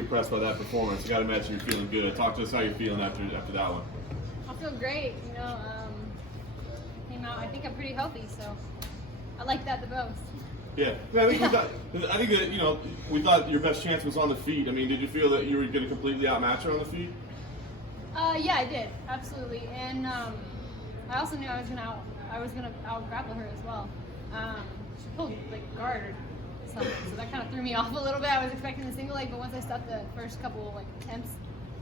impressed by that performance. I got to imagine you're feeling good. Talk to us how you're feeling after that one. I feel great. Came out. I think I'm pretty healthy, so I like that the most. Yeah, I think that we thought your best chance was on the feet. I mean, did you feel that you were going to completely outmatch her on the feet? Yeah, I did, absolutely, and I also knew I was gonna out grapple her as well. She pulled like guard or something, so that kind of threw me off a little bit. I was expecting the single leg, but once I stopped the first couple like attempts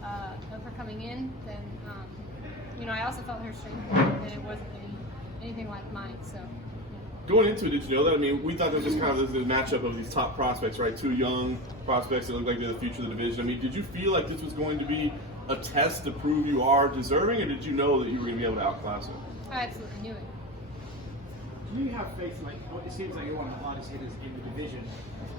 of her coming in, then I also felt her strength, and it wasn't anything like mine. So. Going into it, did you know that? I mean, we thought there was just kind of this matchup of these top prospects, right? Two young prospects that look like they're the future of the division. I mean, did you feel like this was going to be a test to prove you are deserving, or did you know that you were going to be able to outclass her? I absolutely knew it. Do you have faith in, it seems like you're one of the hardest hitters in the division,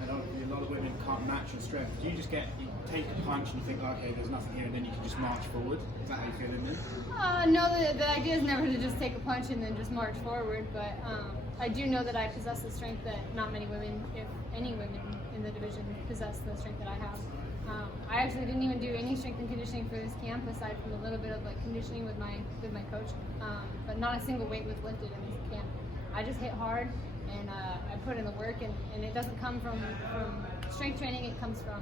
and obviously a lot of women can't match your strength. Do you just take a punch and you think, okay, there's nothing here, and then you can just march forward? Is that how you feel in there? No, the idea is never to just take a punch and then just march forward, but I do know that I possess the strength that not many women, if any women in the division, possess the strength that I have. I actually didn't even do any strength and conditioning for this camp, aside from a little bit of conditioning with my coach, but not a single weight was lifted in this camp. I just hit hard, and I put in the work, and it doesn't come from strength training. It comes from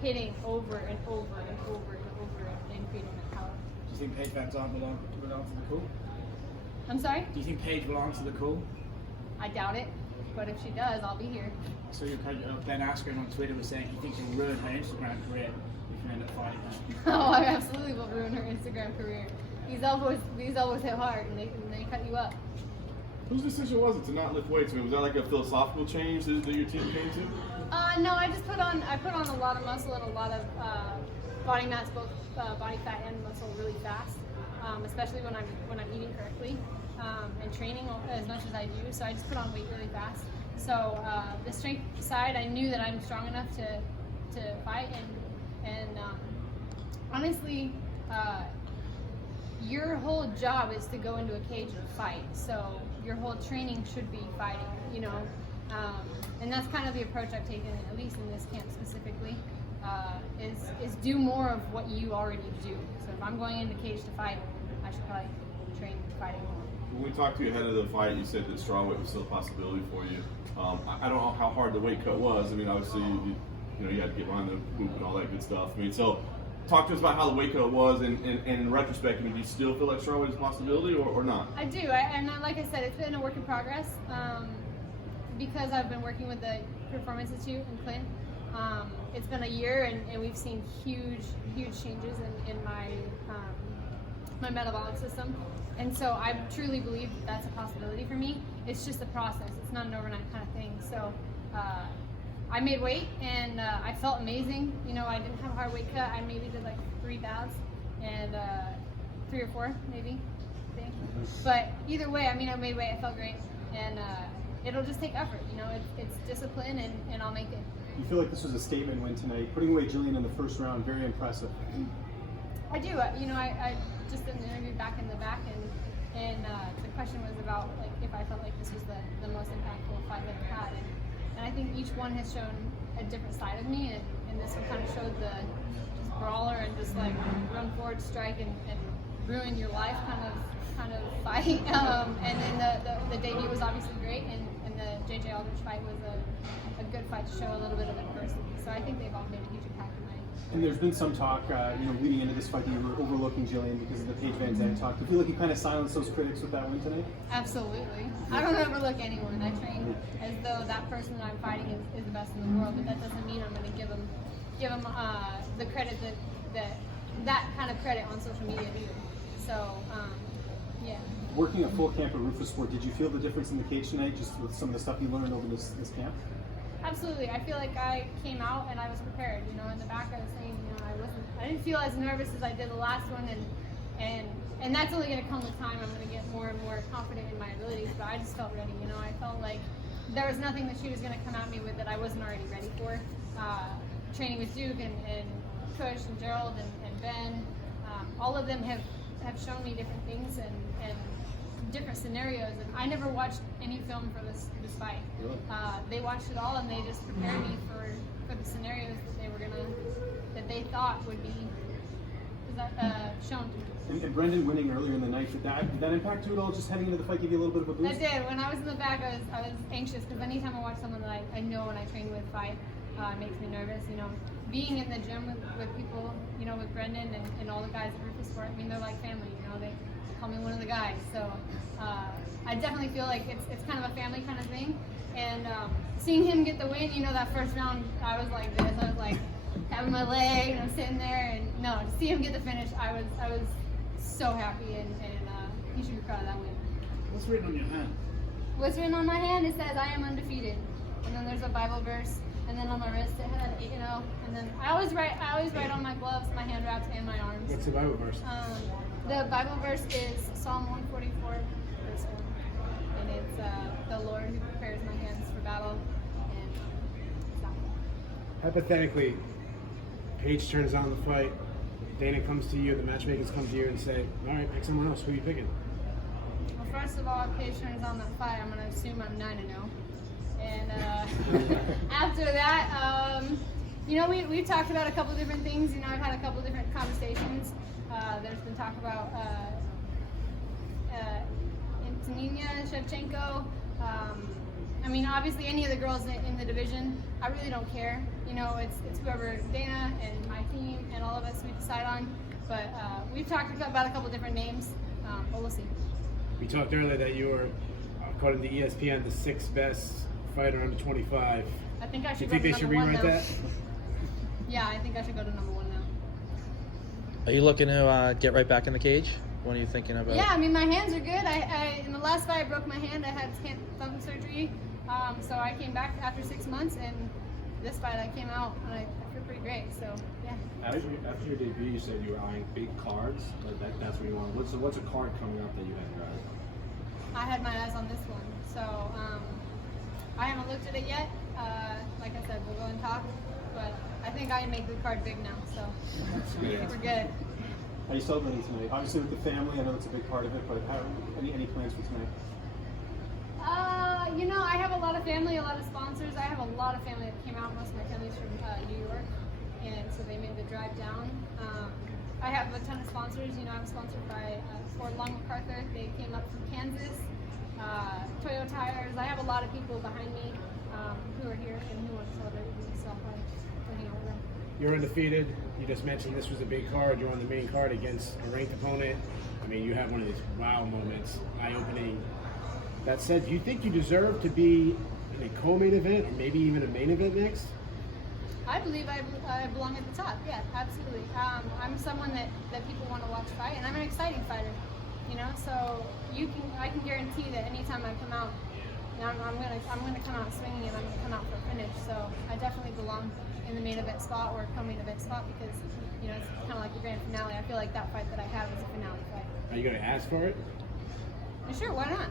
hitting over and over and over and over and creating that power. Do you think Paige Van Zandt will answer the call? I'm sorry? Do you think Paige will answer the call? I doubt it, but if she does, I'll be here. So your coach, Ben Askren on Twitter was saying he thinks you'll ruin her Instagram career if you end up fighting her. Oh, I absolutely will ruin her Instagram career. These elbows hit hard, and they cut you up. Whose decision was it to not lift weights? I mean, was that like a philosophical change that your team came to? No, I put on a lot of muscle and a lot of body mass, both body fat and muscle, really fast. Especially when I'm eating correctly and training as much as I do. So I just put on weight really fast. So the strength side, I knew that I'm strong enough to fight, and honestly, your whole job is to go into a cage and fight. So your whole training should be fighting, and that's kind of the approach I've taken, at least in this camp specifically, is do more of what you already do. So if I'm going into cage to fight, I should probably train fighting more. When we talked to you ahead of the fight, you said that strawweight was still a possibility for you. I don't know how hard the weight cut was. I mean, obviously, you had to get behind the hoop and all that good stuff. I mean, so talk to us about how the weight cut was, and in retrospect, I mean, do you still feel like strawweight is a possibility or not? I do, and like I said, it's been a work in progress because I've been working with the Performance Institute in Clint. It's been a year, and we've seen huge changes in my my metabolic system. And so I truly believe that's a possibility for me. It's just a process. It's not an overnight kind of thing. So I made weight, and I felt amazing. I didn't have a hard weight cut. I maybe did like 3 bouts, and 3 or 4 maybe, I think. But either way, I made weight. I felt great, and it'll just take effort. It's discipline, and I'll make it. You feel like this was a statement win tonight, putting away Gillian in the first round. Very impressive. I do. I just did an interview back in the back, and the question was about if I felt like this was the most impactful fight that I've had, and I think each one has shown a different side of me, and this one kind of showed the just brawler and just run forward, strike, and ruin your life kind of fight. And then the debut was obviously great, and the JJ Aldrich fight was a good fight to show a little bit of adversity. So I think they've all made a huge impact in my. And there's been some talk, leading into this fight that you were overlooking Gillian because of the Paige Van Zandt talk. Do you feel like you kind of silenced those critics with that win tonight? Absolutely. I don't overlook anyone. I train as though that person that I'm fighting is the best in the world, but that doesn't mean I'm going to give them the credit that kind of credit on social media either. So, yeah. Working a full camp at Rufus Sport, did you feel the difference in the cage tonight, just with some of the stuff you learned over this camp? Absolutely. I feel like I came out and I was prepared. In the back I was saying, I didn't feel as nervous as I did the last one, and that's only going to come with time. I'm going to get more and more confident in my abilities, but I just felt ready. I felt like there was nothing that she was going to come at me with that I wasn't already ready for. Training with Duke and Kush and Gerald and Ben, all of them have shown me different things and different scenarios, and I never watched any film for this fight. Really? They watched it all, and they just prepared me for the scenarios that they were gonna thought would be shown to me. And Brendan winning earlier in the night, did that impact you at all? Just heading into the fight give you a little bit of a boost? It did. When I was in the back, I was anxious because anytime I watch someone that I know and I train with fight, it makes me nervous. You know, being in the gym with people, you know, with Brendan and all the guys at Rufus Sport, I mean, they're like family. You know, they call me one of the guys. So I definitely feel like it's kind of a family kind of thing. And seeing him get the win, you know, that first round, I was like this. I was like having my leg, and I'm sitting there, and no, to see him get the finish, I was so happy, and he should be proud of that win. What's written on your hand? What's written on my hand? It says, "I am undefeated." And then there's a Bible verse, and then on my wrist it had, you know, and then I always write on my gloves, my hand wraps, and my arms. What's the Bible verse? The Bible verse is Psalm 144, verse 1, and it's the Lord who prepares my hands for battle, and it's that one. Hypothetically, Paige turns on the fight. Dana comes to you, the matchmakers come to you and say, all right, pick someone else. Who are you picking? Well, first of all, if Paige turns on that fight, I'm going to assume I'm 9-0. And after that, you know, we've talked about a couple different things. You know, I've had a couple different conversations. There's been talk about Antonina Shevchenko. I mean, obviously, any of the girls in the division, I really don't care. You know, it's whoever Dana and my team and all of us we decide on. But we've talked about a couple different names, but we'll see. We talked earlier that you were, according to ESPN, the 6th best fighter under 25. I think I Do should you go think to they should number 1 rewrite now. that? Yeah, I think I should go to number 1 now. Are you looking to get right back in the cage? What are you thinking about? Yeah, I mean, my hands are good. I in the last fight, I broke my hand. I had thumb surgery. So I came back after 6 months, and this fight I came out, and I feel pretty great. So, yeah. After your debut, you said you were eyeing big cards. That's what you want. What's a card coming up that you had your eyes on? I had my eyes on this one. So I haven't looked at it yet. Like I said, we'll go and talk. But I think I make the card big now. So I think we're good. How are you celebrating tonight? Obviously with the family, I know that's a big part of it, but any plans for tonight? You know, I have a lot of family, a lot of sponsors. I have a lot of family that came out. Most of my family's from New York, and so they made the drive down. I have a ton of sponsors. You know, I'm sponsored by Ford Long MacArthur. They came up from Kansas. Toyo Tires. I have a lot of people behind me who are here and who want to celebrate with me. So I'm hang out with them. You're undefeated. You just mentioned this was a big card. You're on the main card against a ranked opponent. I mean, you have one of these wow moments, eye-opening. That said, do you think you deserve to be in a co-main event or maybe even a main event next? I believe I belong at the top. Yeah, absolutely. I'm someone that people want to watch fight, and I'm an exciting fighter. You know, so I can guarantee that anytime I come out, you know, I'm gonna come out swinging, and I'm gonna come out for a finish. So I definitely belong in the main event spot or co-main event spot because, you know, it's kind of like the grand finale. I feel like that fight that I have is a finale fight. Are you going to ask for it? Sure, why not?